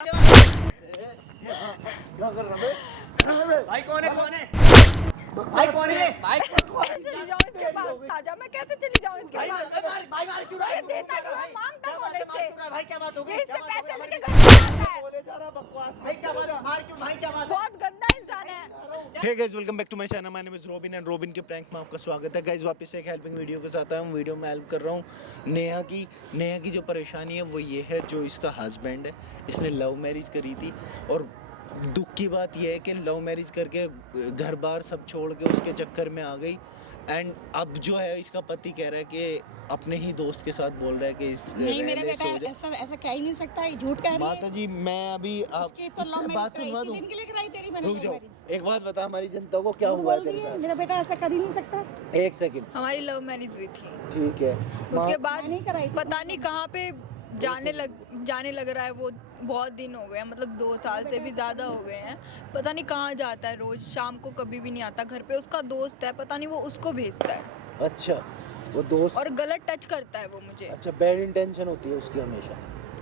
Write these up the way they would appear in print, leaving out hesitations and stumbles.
क्या कर रहा है? भाई कौन है? भाई कौन है? भाई चली जाऊं इसके पास? आजा, मैं कैसे चली जाऊं इसके पास? भाई मार क्यों रहा है? देता क्यों है? मांगता कौन है इससे? भाई क्या बात हो गई? इससे पैसे लेके घर से आता है। बोले जा रहा बकवास। भाई क्या बात? मार क्यों? भाई क्या बात? बहुत गंदा इंसान है। Hey guys, welcome back to my channel. My name is Robin and Robin के प्रैंक में आपका स्वागत है। गाइस वापस से एक हेल्पिंग वीडियो के साथ आया हूं। वीडियो में हेल्प कर रहा हूं नेहा की जो परेशानी है वो ये है, जो इसका हस्बैंड है इसने लव मैरिज करी थी और दुख की बात यह है कि लव मैरिज करके घर बार सब छोड़ के उसके चक्कर में आ गई। एंड अब जो है इसका पति कह रहा है कि अपने ही दोस्त के साथ बोल रहा है कि नहीं मेरा बेटा ऐसा कह ही नहीं सकता, ये झूठ कह रही है। माता जी मैं अभी आप उसकी तो लव बात सुनवा दूं। दिन के लिए कराई तेरी मैंने रुक लव जाओ, मैरिज। एक बात बता हमारी जनता को क्या हुआ है तेरे साथ। मेरा बेटा ऐसा कर ही नहीं सकता। एक सेकंड, हमारी लव मैरिज हुई थी, ठीक है। उसके बाद नहीं कराई। पता नहीं कहाँ पे जाने लग रहा है। वो बहुत दिन हो गए हैं, मतलब 2 साल से भी ज़्यादा हो गए हैं। पता नहीं कहाँ जाता है, रोज शाम को कभी भी नहीं आता घर पे। उसका दोस्त है, पता नहीं वो उसको भेजता है अच्छा वो दोस्त, और गलत टच करता है वो मुझे। अच्छा बैड इंटेंशन होती है उसकी हमेशा।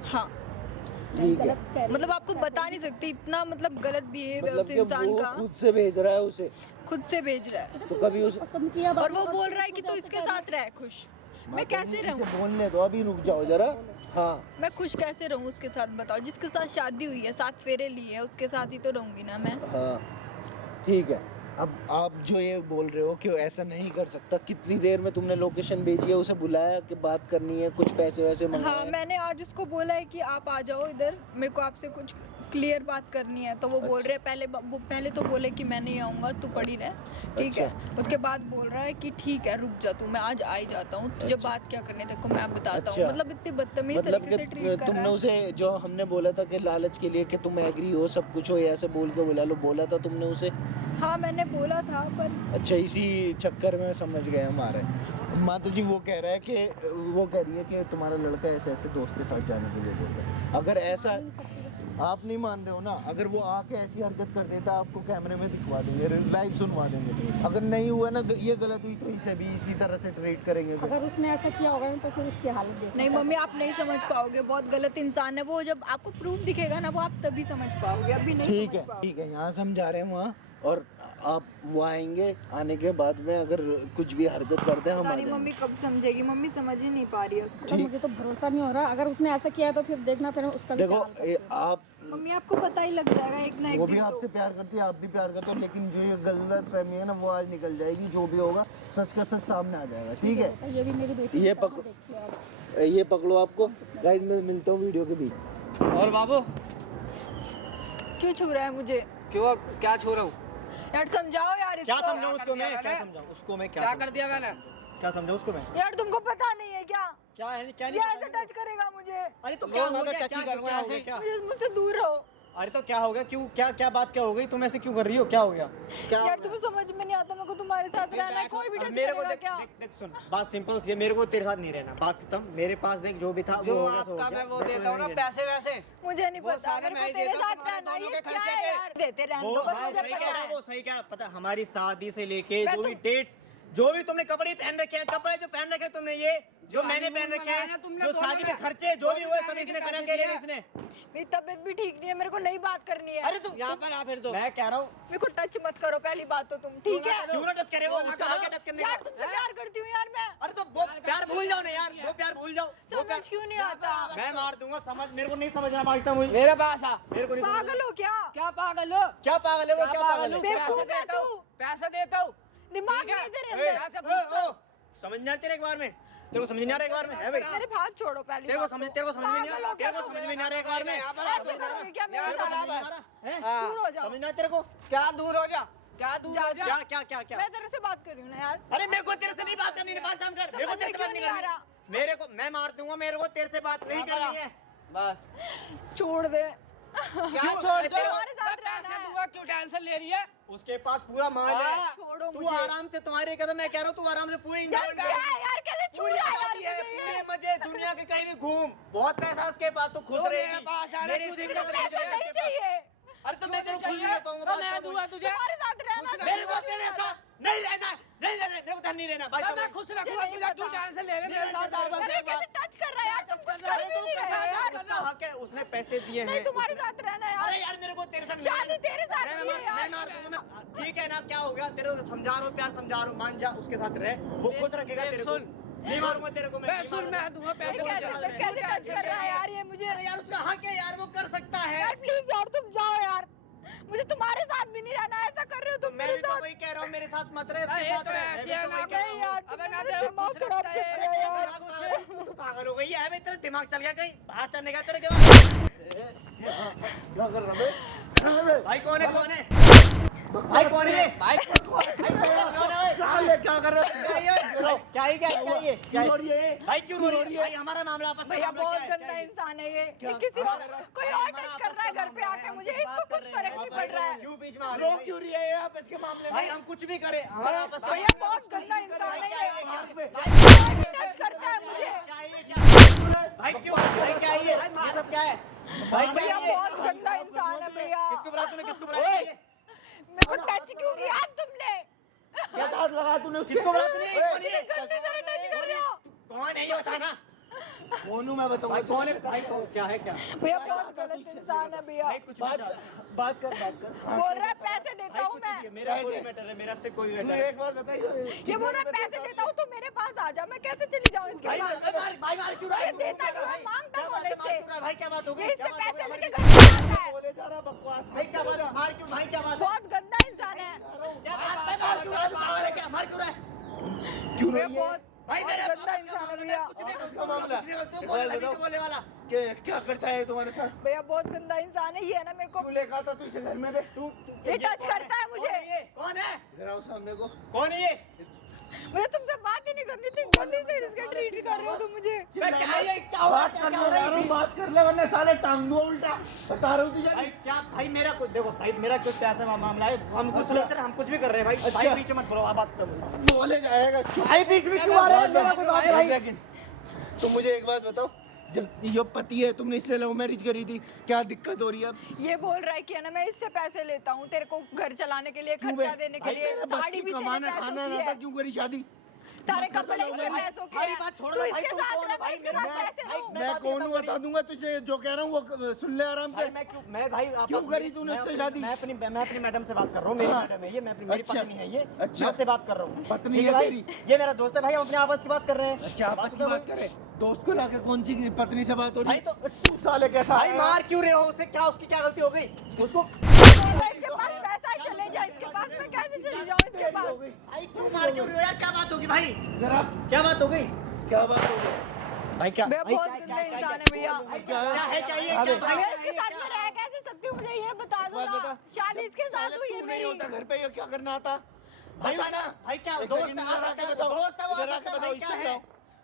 हाँ, ठीक है, मतलब आपको बता नहीं सकती, इतना मतलब गलत बिहेव है मतलब उस कि इंसान वो का। खुद से भेज रहा है उसे, खुद से भेज रहा है तो कभी उस पसंद किया और वो बोल रहा है कि तू इसके साथ रह खुश। मैं कैसे रहूं? बोलने दो, अभी रुक जाओ जरा। हाँ मैं खुश कैसे रहूं उसके साथ, बताओ? जिसके साथ शादी हुई है, 7 फेरे लिए है, उसके साथ ही तो रहूंगी ना मैं। हाँ ठीक है। अब आप जो ये बोल रहे हो कि ऐसा नहीं कर सकता, कितनी देर में तुमने लोकेशन भेजी है, उसे बुलाया कि बात करनी है, कुछ पैसे वैसे हाँ, मंगाए? मैंने आज उसको बोला है कि आप आ जाओ इधर, मेरे को आपसे कुछ क्लियर बात करनी है। तो वो बोल रहे हैं, पहले तो बोले कि मैं नहीं आऊँगा, तू पड़ी रह, ठीक है। उसके बाद बोल रहा है कि ठीक है रुक जा तू, मैं आज आ ही जाता हूँ, तुझे बात क्या करनी है देखो मैं बताता हूँ। अच्छा। मतलब इतनी बदतमीज मतलब तरीके से कि ट्रीट कर तुमने रहा है। उसे, जो हमने बोला था कि लालच के लिए कि तुम एग्री हो सब कुछ हो, ऐसे बोल के बुला लो, बोला था तुमने उसे? हाँ मैंने बोला था, पर अच्छा इसी चक्कर में समझ गए हमारे। माता जी वो कह रहा है कि वो कह रही है कि तुम्हारा लड़का ऐसे ऐसे दोस्त के साथ जाने के लिए बोल रहा है। अगर ऐसा आप नहीं मान रहे हो ना, अगर वो आके ऐसी हरकत कर देता आपको कैमरे में दिखवा देंगे, लाइव सुनवा देंगे। अगर नहीं हुआ ना ये गलत हुई तो इसे भी इसी तरह से ट्रीट करेंगे। अगर उसने ऐसा किया होगा तो फिर उसकी हालत देखो। नहीं मम्मी आप नहीं समझ पाओगे, बहुत गलत इंसान है वो। जब आपको प्रूफ दिखेगा ना वो आप तभी समझ पाओगे, अभी नहीं ठीक समझ है पाओगे। ठीक है, यहाँ समझा रहे हैं वहाँ, और आप वो आएंगे, आने के बाद में अगर कुछ भी हरकत करते हैं हम आ पता नहीं जाएंगे। मम्मी कब समझेगी, मम्मी समझ ही नहीं पा रही है उसको। तो मुझे तो भरोसा नहीं हो रहा, अगर उसने ऐसा किया है तो फिर देखना फिर उसका भी देखो क्या हाल करते हैं। आप, मम्मी आपको पता ही लग जाएगा एक ना एक वो दिन भी तो। आपसे प्यार करती है, आप भी प्यार करते हो, लेकिन जो ये गलत फहमी है ना वो आज निकल जाएगी। जो भी होगा सच का सच सामने आ जाएगा, ठीक है। ये भी मेरी बेटी ये की तरह पकड़ो। देखती है अब। ये पकड़ो आपको। गाइस मैं मिलता हूँ वीडियो के बीच। और बाबू क्यों छू रहा है मुझे? क्यों क्या छू रहा हूँ? यार समझाओ यार इसको। क्या समझाऊं उसको मैं? क्या समझाऊं उसको मैं? क्या कर दिया मैंने? क्या समझाऊं उसको मैं? यार तुमको पता नहीं है क्या? क्या है? क्या ये नहीं ऐसे टच करेगा मुझे। अरे तो क्या मैं हो तो गया? टच ही क्या करूंगा क्या हो ऐसे गया? ही। क्या? मुझसे दूर रहो। अरे तो क्या हो गया? क्यों? क्या बात क्या हो गई? तुम ऐसे क्यों कर रही हो? क्या हो गया? क्या यार तुम्हें समझ में नहीं आता, मेरे को तुम्हारे साथ रहना है, कोई भी टच मेरे को करेगा देख क्या? देख सुन, बात सिंपल सी है, मेरे को तेरे साथ नहीं रहना, बात खत्म। मेरे पास देख जो भी था जो वो हो गया, सो हो आपका गया। मैं वो मेरे को देता हूँ ना नहीं रहना। पैसे वैसे, मुझे नहीं वो पता, सारे मेरे मैं को ही तेरे देता हूँ, साथ तुम्हारे रहना है। दोनों ये के क्या खर्चे है के। यार? देते रहने वो दो बस, हाँ, मुझे सही कह पता रहा है, है। वो सही कह रहा है। पता है, हमारी शादी से लेके मैं जो तो- भी डेट्स, जो भी तुमने कपड़े पहन रखे हैं, कपड़े जो पहन रखे हैं तुमने, ये जो मैंने पहन रखे बनाया हैं, तुमने जो दोनों शादी ने। के खर्चे जो भी हुए सब बनाने इसने के करा पैसे के दिए। इसने। मेरी तबीयत भी ठीक नहीं है, मेरे को नई बात करनी है। अरे तू यहाँ पर आ फिर तो। मैं कह रहा हूँ मेरे को टच मत करो पहली बात तो तुम, ठीक है? क्यों ना टच करे वो, उसका हक है टच करने यार का। तुमसे प्यार करती हूँ यार मैं। अरे तो वो प्यार भूल जाओ ना यार, वो प्यार भूल जाओ। वो प्यार समझ क्यों नहीं आता? मैं मार दूंगा, समझ मेरे को नहीं समझना मांगता मुझे, मेरे पास आ। मेरे को नहीं समझना। पागल हो क्या? क्या पागल हो? क्या पागल है वो? क्या पागल है? बेवकूफ पैसे है देता हूँ, तू। पैसे देता हूँ। दिमाग ठीक है? नहीं तेरे ए, अंदर। यहाँ से पूछता हूँ। समझ नहीं आ तेरे एक बार में, तेरे को समझ नहीं आ रहा एक बार में है भाई? मेरे हाथ छोड़ो पहली तेरे को बात समझ तो। तेरे को समझ में नहीं आ पागल रहा, हो तेरे क्या को तुम? समझ में नहीं आ रहा एक बार में? यहाँ पर आ ऐसे तू। करोगे क्या मेरे यहाँ पर आ साथ? बस। हैं? हाँ। दूर हो जाओ। समझ ना तेरे को? क्या दूर हो जा? क्या दूर हो क्या जा? क्या क्या क्या? मैं तेरे से बात कर रही हूँ ना यार। अरे मेरे को तेरे से नहीं बात करनी, नहीं बात काम कर। मेरे को समझ में तेरे से बात क्यों नहीं नहीं आ करनी। रहा? मेरे को मैं मार दूंगा, मेरे को तेरे से बात नहीं यहाँ पर आ। करनी है। बस छोड़ दे। क्या छोड़ दो? तुम्हारे साथ मैं रहना पैसे है। दूंगा, क्यों टेंशन ले रही है? उसके पास पूरा माल है। हाँ। छोड़ो तू मुझे। आराम से, तुम्हारे कदम मैं कह रहा हूँ, तू आराम से पूरी यार enjoy क्या कर। है यार, कैसे छू पूरी रहा है यार आजादी है, मुझे ये? पूरे मजे, दुनिया के कहीं भी घूम, बहुत पैसा है उसके पास, तो खुश तो मेरे रहेगी। पास आ रहा, मेरी तू दिक्कत दिक्कत नहीं पैसा नहीं चाहिए। अरे तो मैं तेरे को खुश नहीं कर पाऊंगा, तो बात मैं कर दूंगा तुझे। तुम्हारे साथ रहना खुश मेरे को तेरे साथ नहीं रहना है। नहीं नहीं मेरे को ध्यान नहीं रहना भाई मैं खुश रखूंगा तुझे, तू टेंशन ले ले मेरे साथ आ बस अरे एक बार। कैसे टच कर रहा है यार, तुम कुछ कर भी नहीं रहे हो यार। उसका हक है, उसने पैसे दिए हैं। नहीं तुम्हारे साथ रहना है अरे यार, यार मेरे को तेरे साथ शादी तेरे साथ मैं- की है मैं- यार। मैं मार दूंगा मैं। ठीक है ना, क्या हो गया, तेरे को समझा रहा हूँ, प्यार समझा रहा हूँ, मान जा, उसके साथ रह, वो खुश रखेगा तेरे को। सुन। नहीं मारूंगा तेरे को मैं, मैं सुन, मैं दूंगा ये पैसे कैसे टच कर रहा है यार ये मुझे। अरे यार उसका हक है यार, वो कर सकता है। यार प्लीज यार तुम जाओ यार, मुझे तुम्हारे साथ भी नहीं रहना, ऐसा कर रहे हो तुम मैं मेरे भी तो साथ। वही कह रहा हूँ, मेरे साथ मत रहे, इसके ये साथ तो रह। ऐसे मैं है भी तो ना वही कह रहा हूँ। यार अबे तुम ना मेरा दे, दिमाग खुश खराब रखता कर है। रहे हो यार। तू पागल हो गई है, अबे तेरा दिमाग चल गया कहीं, बाहर चलने का तेरे दिमाग। क्या कर रहा है भाई? कौन है, कौन है भाई, कौन है भाई? साले क्या कर रहे हो? क्या है, क्या है, क्या है भाई? क्यों रो रही है भाई? हमारा मामला आपस में भैया मामला बहुत क्या है? गंदा क्या है? इंसान है ये क्या? किसी क्या और कर रहा है? कोई और टच कर रहा है घर पे आके मुझे, इसको कुछ फर्क नहीं पड़ रहा है। क्यों बीच में आ रहे हो? क्यों रही है आप इसके मामले में? भाई हम कुछ भी करें, हमारा आपस में भैया बहुत गंदा इंसान है ये, टच करता है मुझे। क्या है ये, क्या है? भाई क्यों, भाई क्या है ये सब क्या है भाई? क्या भैया है ये? बहुत गंदा इंसान है भैया, किसको बुला तूने, किसको बुला तूने? मेरे को टच क्यों किया अब तुमने? क्या हाथ लगा तूने? किसको बुला तूने? कौन है? गंदी तरह टच कर रहे हो। कौन है ये बताना? कौन हूँ मैं बताऊँ? कौन है भाई? क्या है, क्या भैया बहुत गलत इंसान है भैया, भाई? कुछ बात कर बोल रहा है पैसे देता हूँ मैं, मेरा कोई मैटर है, मेरा से कोई मैटर है। एक बात बताइए ये बोल रहा है पैसे देता हूँ तो मेरे पास आ जा, मैं कैसे चली जाऊँ इसके भाई, पास? भाई मार क्यों रहा है? ये देता क्यों है? मांगता क्या कौन बात है है, मार इससे? क्यों रहा है भाई? क्या बात हो गई? ये इससे क्या बात हो पैसे गई? लेके घर पे आता है, बोले जा रहा बकवास भाई, क्या बात है? मार क्यों भाई? क्या बात है? बहुत गंदा इंसान है क्या बात है? मार क्यों रहा है? पागल है क्या? मार क्यों रहा है? क्यों भैया, बहुत भाई बहुत मेरे गंदा इंसान है भैया, कुछ भी उसका मामला तू बोलने वाला क्या करता है तुम्हारे साथ? भैया बहुत गंदा इंसान है ये, है ना मेरे को तू लेकर आता, तू इसे घर में दे। तू ये टच करता है मुझे, कौन है? इधर आओ सामने को। कौन है ये? मुझे तुमसे बात ही नहीं करनी थी, गंदी से इसका ट्रीट कर रहे हो तुम मुझे। क्या है ये? क्या हो रहा है? क्या हो रहा है? बात कर ले वरना साले टांग दो उल्टा। बता रहा हूँ तुझे भाई, क्या भाई मेरा कुछ देखो भाई, मेरा कुछ ऐसा मामला है, हम कुछ नहीं कर रहे, हम कुछ भी कर रहे हैं भाई। भाई बीच में मत बोलो, आप बात करो। बोले जाएगा भाई, बीच में क्यों आ रहे हैं? मेरा कोई बात है भाई। तो मुझे एक बात बताओ, जब ये पति है, तुमने इससे लव मैरिज करी थी, क्या दिक्कत हो रही है अब? ये बोल रहा है कि है ना मैं इससे पैसे लेता हूँ तेरे को घर चलाने के लिए, खर्चा देने के लिए, साड़ी भी तेरे कमाना पैसों खाना की ना था, है, क्यों करी शादी? सारे कपड़े इसके पैसों के भाई हैं। बात छोड़ तू दे भाई, इसके तू साथ कौन रह, है भाई? मैं इसके साथ पैसे दूँ। मैं कौन हूँ बता दूंगा तुझे, जो कह रहा हूँ वो सुन ले आराम से। मैं भाई क्यों करी तूने उससे शादी? मैं अपनी मैडम से बात कर रहा हूँ, मेरी मैडम है ये, मैं अपनी मेरी पत्नी है ये, मैं उससे बात कर रहा हूँ। पत्नी है तेरी? ये मेरा दोस्त है भाई, हम अपने आपस की बात कर रहे हैं। अच्छा आपस की बात कर रहे हैं, दोस्त को लाके कौन सी पत्नी से बात हो रही है? भाई तो तू साले कैसा भाई मार क्यों रहे हो उसे? क्या उसकी क्या गलती हो गई? उसको इसके पास पैसा है, चले जा इसके पास, मैं कैसे चली जाऊँ इसके पास? भाई क्यों मार क्यों रहे हो यार? क्या बात होगी भाई? क्या बात हो गई? क्या बात हो गई भाई? क्या भैया बहुत गंदा इंसान है भैया, क्या है, क्या ये क्या भाई? मैं इसके साथ में रह कैसे सकती हूँ, मुझे ये बता दो ना, शादी इसके साथ हुई है तू नहीं मेरी। होता घर पे, ये क्या करना आता भाई? भाई क्या दोस्त आ सकता है, दोस्त है वो आ सकता है भाई, क्या है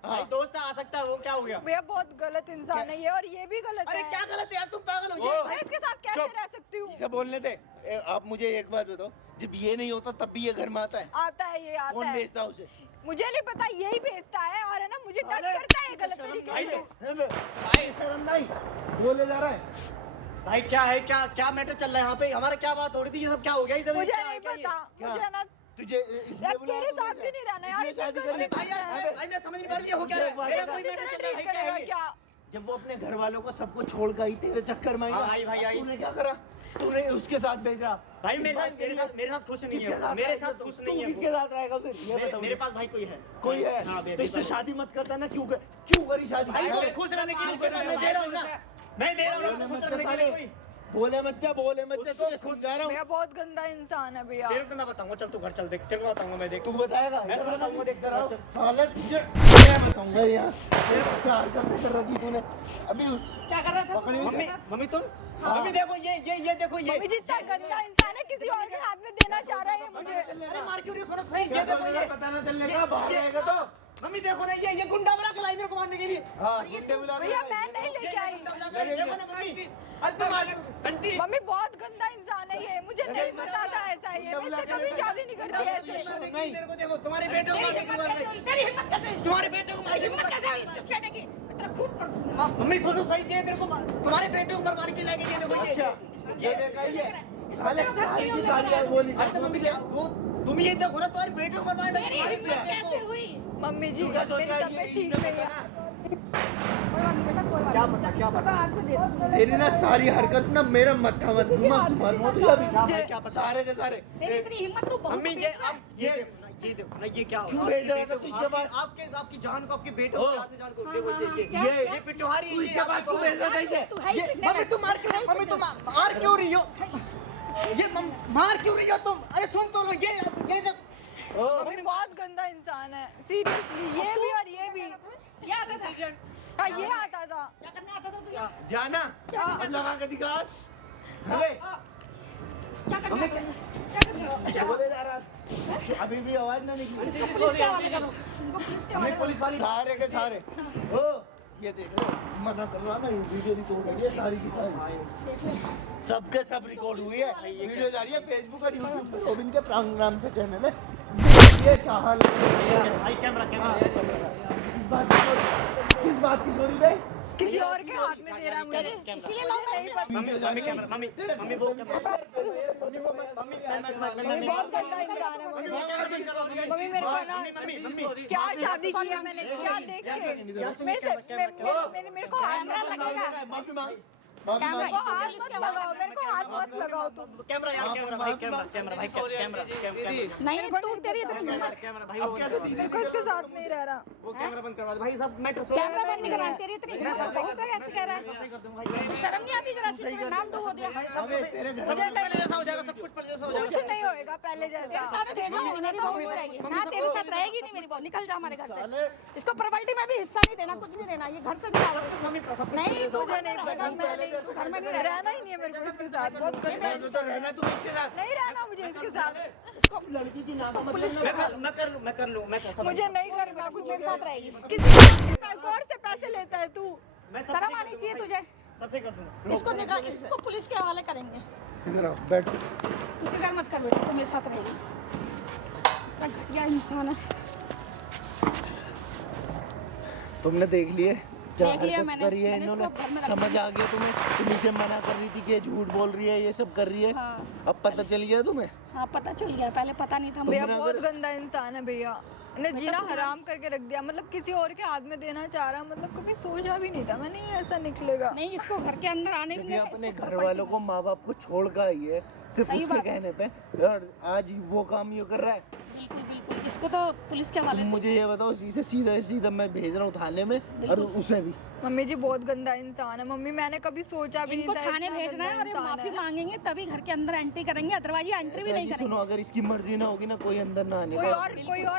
भाई? दोस्त आ सकता है वो, क्या हो गया? भैया बहुत गलत इंसान है ये, और ये भी गलत अरे है। क्या गलत है यार, तुम पागल हो मैं इसके साथ कैसे रह सकती हूँ? इसे बोलने दे। आप मुझे एक बात बताओ, जब ये नहीं होता तब भी ये घर में आता है? आता है ये, आता कौन है, भेजता है उसे? मुझे नहीं पता, यही भेजता है, और है ना मुझे टच करता है गलत तरीके से। शर्म नहीं, बोले जा रहा है भाई? क्या है, क्या क्या मैटर चल रहा है यहाँ पे? हमारा क्या बात हो रही थी, ये सब क्या हो गया इधर? मुझे नहीं पता, मुझे ना तुझे यार तेरे साथ भी नहीं रहना यार, शादी करनी भाई यार, भाई मैं समझ नहीं पा रही, ये हो क्या रहा है? मेरा कोई मैटर चल रहा है भाई, क्या है ये? क्या? जब वो अपने घर वालों को सबको छोड़ गई तेरे चक्कर में आई भाई, तूने क्या करा? तूने उसके साथ भेजा भाई? मेरे साथ खुश नहीं है, मेरे साथ खुश नहीं है। किसके साथ रहेगा फिर? मेरे पास भाई कोई है, कोई है तो इससे शादी मत करता ना। क्यों करी शादी? भाई खुश रहने के लिए मैं दे रहा हूँ ना, मैं दे रहा हूँ खुश रहने के लिए। बोले मत जा, तुझे समझा रहा हूँ। भैया बहुत गंदा इंसान है भैया। तेरे को ना बताऊंगा, चल तू घर चल, देख तेरे को बताऊंगा मैं, देख तू बताएगा, मैं बताऊंगा, देख कर साले तुझे मैं बताऊंगा यार तेरे को क्या हरकत कर रखी तूने अभी। क्या कर रहा था? मम्मी मम्मी तुम मम्मी देखो ये देखो ये मम्मी जितना गंदा इंसान है किसी और के हाथ में देना चाह रहा है मुझे। अरे मार क्यों रही सुनो भाई? ये देखो ये पता ना चलेगा बाहर आएगा तो। मम्मी देखो ना, ये गुंडा बुला के लाई मेरे को मारने के लिए। हां गुंडे बुला के, भैया मैं नहीं लेके आई। देखो ना मम्मी, अरे तुम मम्मी बहुत गंदा इंसान है ये, मुझे नहीं पता था ऐसा ये, मैं इससे कभी शादी नहीं करती ऐसे। नहीं मेरे को देखो, तुम्हारे बेटे को मारने की बात है, तेरी हिम्मत कैसे हुई? तुम्हारे बेटे को मारने की हिम्मत कैसे हुई इसको छेड़ने की? तेरा खून पड़ दूंगा। मम्मी सुनो सही, ये मेरे को तुम्हारे बेटे को मार के लेके ये देखो ये। अच्छा ये देखा ये साले सारी की सारी वो नहीं। अरे मम्मी क्या वो तुम ये देखो ना तुम्हारे बेटे को मार मेरी हिम्मत कैसे हुई? मम्मी जी तू क्या सोच मेरी रहा है? तबीयत ये ठीक नहीं है कोई बात नहीं बेटा, कोई बात नहीं। क्या पता? आज से दे दूँ। तेरी ना सारी हरकत ना मेरा मत्था मत घुमा तुझे अभी क्या पता? सारे के सारे तेरी इतनी हिम्मत तो बहुत मम्मी तेज है। ये देखो ना, ये क्या हो क्यों भेज रहा था तू इसके पास? आपकी जान को, आपके बेटे को जान से जान को क्या? ये पिटवारी तू इसके पास क्यों भेज रहा था इसे? तू है ही सीखने मम्मी में। तुम मार क्यों रही हो? ये मार क्यों रही हो तुम? अरे सुन तो लो, ये देख। मम्मी बहुत गंदा इंसान है सीरियसली, ये भी और ये भी। क्या आता था? हाँ ये आता था। क्या करने आता था तुझे? जाना अब लगा के दिखा अरे क्या करने आता था? क्या करने आता था? बोले जा रहा अभी भी आवाज ना निकली इसको पुलिस के हवाले करो। इनको पुलिस के हवाले हमें करो। पुलिस वाली सारे के सारे ओ ये देख लो मना कर रहा ना, ये वीडियो रिकॉर्ड हो रही है सारी की सारी, सबके सब रिकॉर्ड हुई है, वीडियो जा रही है फेसबुक और यूट्यूब पे रोबिन के प्रोग्राम से चैनल है। ये क्या हाल है भाई? कैमरा किस बात की चोरी भाई? किसी और के हाथ में दे रहा है मुझे, इसीलिए लोग नहीं पता। मम्मी कैमरा, मम्मी वो कैमरा, मम्मी बहुत गंदा इंसान है मम्मी। मम्मी मेरे को ना क्या शादी की है मैंने, क्या देख के मेरे को हाथ मत लगेगा, माफी मांग कैमरा मेरे को हाथ मत लगाओ, मेरे को हाथ मत लगाओ तुम। कैमरा यार, कैमरा भाई, कैमरा भाई, कैमरा नहीं तू तेरी इतनी हिम्मत। कैमरा भाई, वो मेरे को इसके साथ नहीं रह रहा। वो कैमरा बंद करवा दे भाई, सब मैटर कैमरा बंद नहीं करना, तेरी इतनी हिम्मत है, बहू का कैसे कह रहा है? शर्म नहीं आती जरा सी? तुम्हें नाम डूब हो दिया। जैसा हो जाएगा, सब कुछ पहले जैसा हो कुछ नहीं होएगा पहले तेरे जैसा। साथ भेजना नहीं, मेरी बहू नहीं रहेगी ना, तेरे साथ रहेगी नहीं मेरी बहू। निकल जा हमारे घर से। इसको प्रॉपर्टी में भी हिस्सा नहीं देना, कुछ नहीं देना, ये घर से निकालो। नहीं तू मुझे नहीं पता, मैं नहीं तू घर में नहीं रहना। रहना ही नहीं है मेरे को इसके साथ, बहुत गंदा है। तो रहना तुम इसके साथ नहीं रहना मुझे इसके साथ, लड़की की नाम पुलिस मैं कर लूं मुझे नहीं करना कुछ मेरे साथ रहेगी। किसी कौन से पैसे लेता है तू? शर्म आनी चाहिए तुझे। सबसे कर दूंगा। इसको निकाल, इसको पुलिस के हवाले करेंगे। बैठ तू फिक्र मत कर बेटा, तू मेरे साथ रहेगी। क्या घटिया इंसान है। तुमने देख लिए क्या देख लिया हरकत मैंने, करी है मैंने इन्होंने, इसको घर में रख समझ आ गया तुम्हें? तुम इसे मना कर रही थी कि ये झूठ बोल रही है, ये सब कर रही है, हाँ। अब पता चल गया तुम्हें? हाँ पता चल गया, पहले पता नहीं था भैया मुझे। बहुत गंदा इंसान है भैया, ने जीना हराम करके रख दिया। मतलब किसी और के हाथ में देना चाह रहा, मतलब कभी सोचा भी नहीं था मैं, नहीं ऐसा निकलेगा। नहीं इसको घर के अंदर आने भी जब नहीं ये देता, अपने इसको घर वालों को माँ बाप को छोड़ कर आई है सिर्फ सही उसके बात। कहने पे, और आज वो काम ये कर रहा है। बिल्कुल बिल्कुल, इसको तो पुलिस के हवाले। तुम मुझे ये बताओ, इसे सीधा सीधा मैं भेज रहा हूँ थाने में, और उसे भी। मम्मी जी बहुत गंदा इंसान है मम्मी, मैंने कभी सोचा भी नहीं इनको था थाने इतना भेजना है गंदा और ये इंसान माफी है। मांगेंगे तभी घर के अंदर एंट्री करेंगे, अदरवाइज ये एंट्री भी ऐसा नहीं जी, सुनो, करेंगे। अगर इसकी मर्जी ना होगी ना, कोई अंदर ना आने कोई का।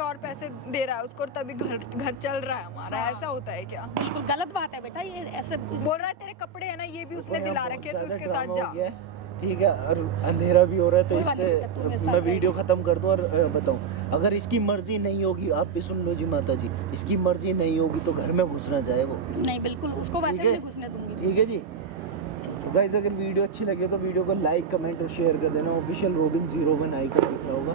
और पैसे दे रहा है उसको, और तभी घर चल रहा है हमारा। ऐसा होता है क्या? बिल्कुल गलत बात है बेटा, ये ऐसे बोल रहा है तेरे कपड़े है ना, ये भी उसने दिला रखे है, तो बहुत उसके ज़्यादा साथ ड्रामा जा। हो गया है, ठीक है, और अंधेरा भी हो रहा है, तो कोई बात नहीं बेटा, तू मेरे इससे साथ मैं वीडियो रहेगी। खत्म कर दूं और बताऊं, अगर इसकी मर्जी नहीं होगी, आप भी सुन लो जी माता जी, इसकी मर्जी नहीं होगी तो घर में घुसना चाहे वो, नहीं बिल्कुल उसको वैसे ठीक भी है? नहीं घुसने दूंगी। ठीक है जी। तो गाइस अगर वीडियो अच्छी लगे तो वीडियो को लाइक कमेंट और शेयर कर देना। ऑफिशियल रोबिन 01 आइकन दिख रहा होगा,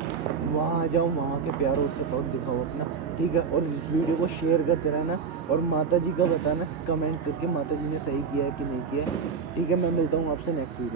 वहाँ आ जाओ, वहाँ के प्यार और सपोर्ट दिखाओ अपना, ठीक है? और इस वीडियो को शेयर करते रहना, और माता जी का बताना कमेंट करके, माता जी ने सही किया है कि नहीं किया है, ठीक है? मैं मिलता हूँ आपसे नेक्स्ट वीडियो।